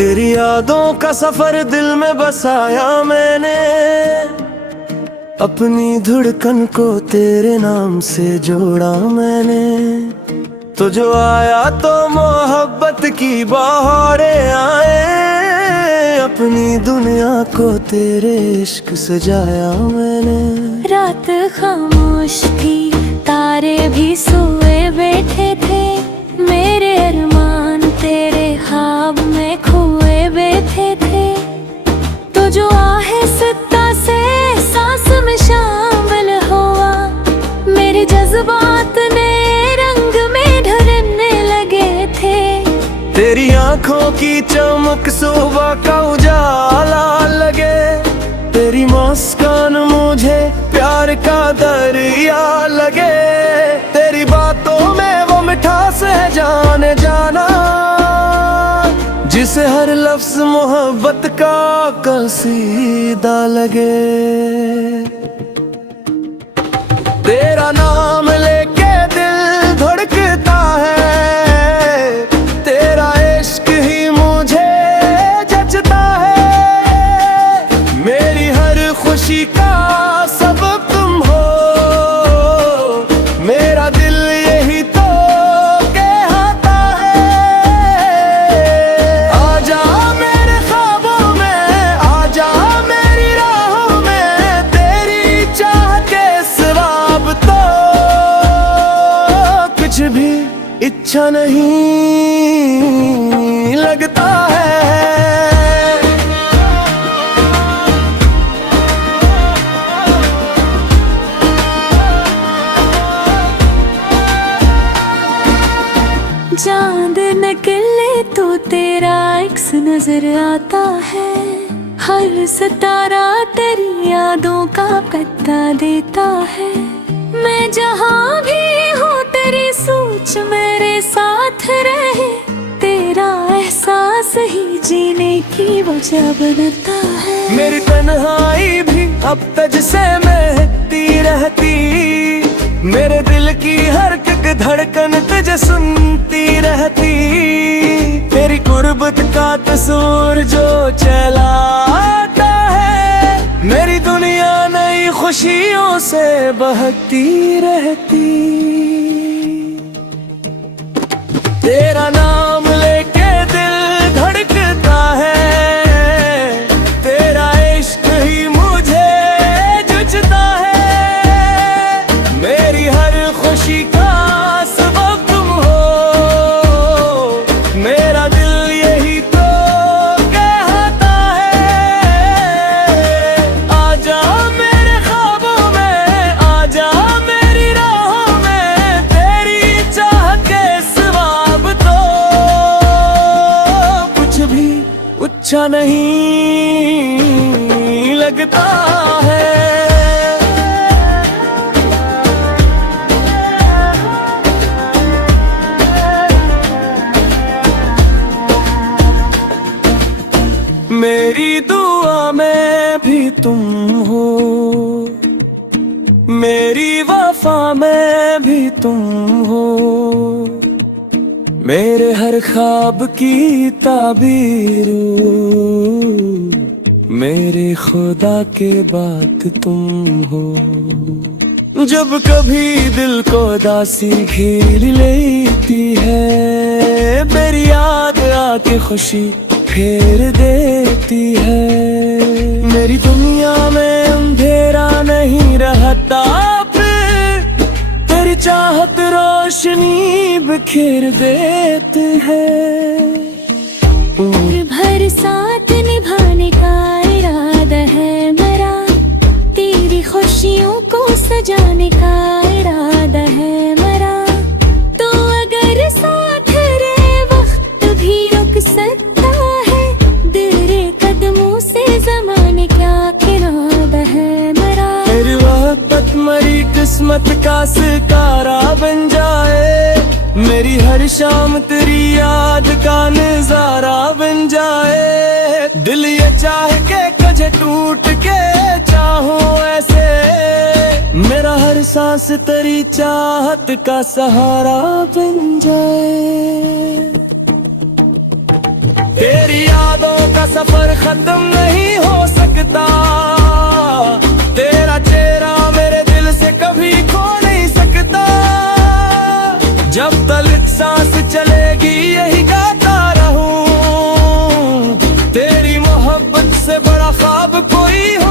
तेरी यादों का सफर दिल में बसाया मैंने, अपनी धड़कन को तेरे नाम से जोड़ा मैंने। तो जो आया तो मोहब्बत की बहारें आए, अपनी दुनिया को तेरे इश्क सजाया मैंने। रात खामोश थी, तारे भी सोए बैठे थे, मेरे अरमान तेरे ख्वाब में खोए बैठे थे। तो जो आहिस्ता से सांस में शामिल हुआ, मेरे जज्बात ने रंग में ढलने लगे थे। तेरी आंखों की चमक सुबह का उजाला लगे, तेरी मुस्कान मुझे प्यार का दरिया लगे। तेरी बातों में वो मिठास है जाने जाना, जिसे हर लफ्ज मोहब्बत का कसीदा लगे। तेरा नाम लेके दिल धड़कता है, तेरा इश्क ही मुझे जचता है। मेरी हर खुशी का सबब तुम हो, मेरा दिल यही तो कहता है। आजा मेरे ख्वाबों में, आजा मेरी राहों में, तेरी चाह के सिवा अब तो कुछ भी इच्छा नहीं लगता है। चांद निकले तो तेरा अक्स नजर आता है, हर सितारा तेरी यादों का पता देता है। मैं जहाँ भी हूँ तेरी सोच मेरे साथ रहे, तेरा एहसास ही जीने की वजह बनता है। मेरी तन्हाई भी अब तुझसे महकती रहती, मेरे दिल की हर एक धड़कन तुझे सुनती रहती। तेरी गुर्बत का तस्वीर जो चलाता है, मेरी दुनिया नई खुशियों से बहती रहती। तेरा नाम लेके दिल धड़कता है, तेरा इश्क ही मुझे जचता है। मेरी हर खुशी का सबब तुम हो, मेरा दिल यही तो कहता है। आजा मेरे ख्वाबों में, आजा मेरी राहों में, तेरी चाह के सिवा अब तो कुछ भी अच्छा नहीं लगता है। मेरी दुआ में भी तुम हो, मेरी वफा में भी तुम हो, मेरे हर ख्वाब की ताबीर, मेरे खुदा के बाद तुम हो। जब कभी दिल को दासी घेर लेती है, मेरी याद आके खुशी फेर देती है। मेरी दुनिया में अंधेरा नहीं रहता, फिर तेरी चाहत रोशनी बिखेर देती है। भर साथ निभाने का इरादा है मेरा, तेरी खुशियों को सजाने का इरादा है मेरा। तो अगर साथ रहे वक्त भी रुक सकता है, तेरे कदमों से जमाने का इरादा है मेरा। मेरी मोहब्बत मरी किस्मत का सितारा बन जाए, मेरी हर शाम तेरी याद का नजारा बन जाए। दिल ये चाहे के कजे टूट के चाहूं ऐसे, मेरा हर सांस तेरी चाहत का सहारा बन जाए। तेरी याद का सफर खत्म नहीं हो सकता, तेरा चेहरा मेरे दिल से कभी खो नहीं सकता। जब तक सांस चलेगी यही गाता रहूं, तेरी मोहब्बत से बड़ा ख्वाब कोई हो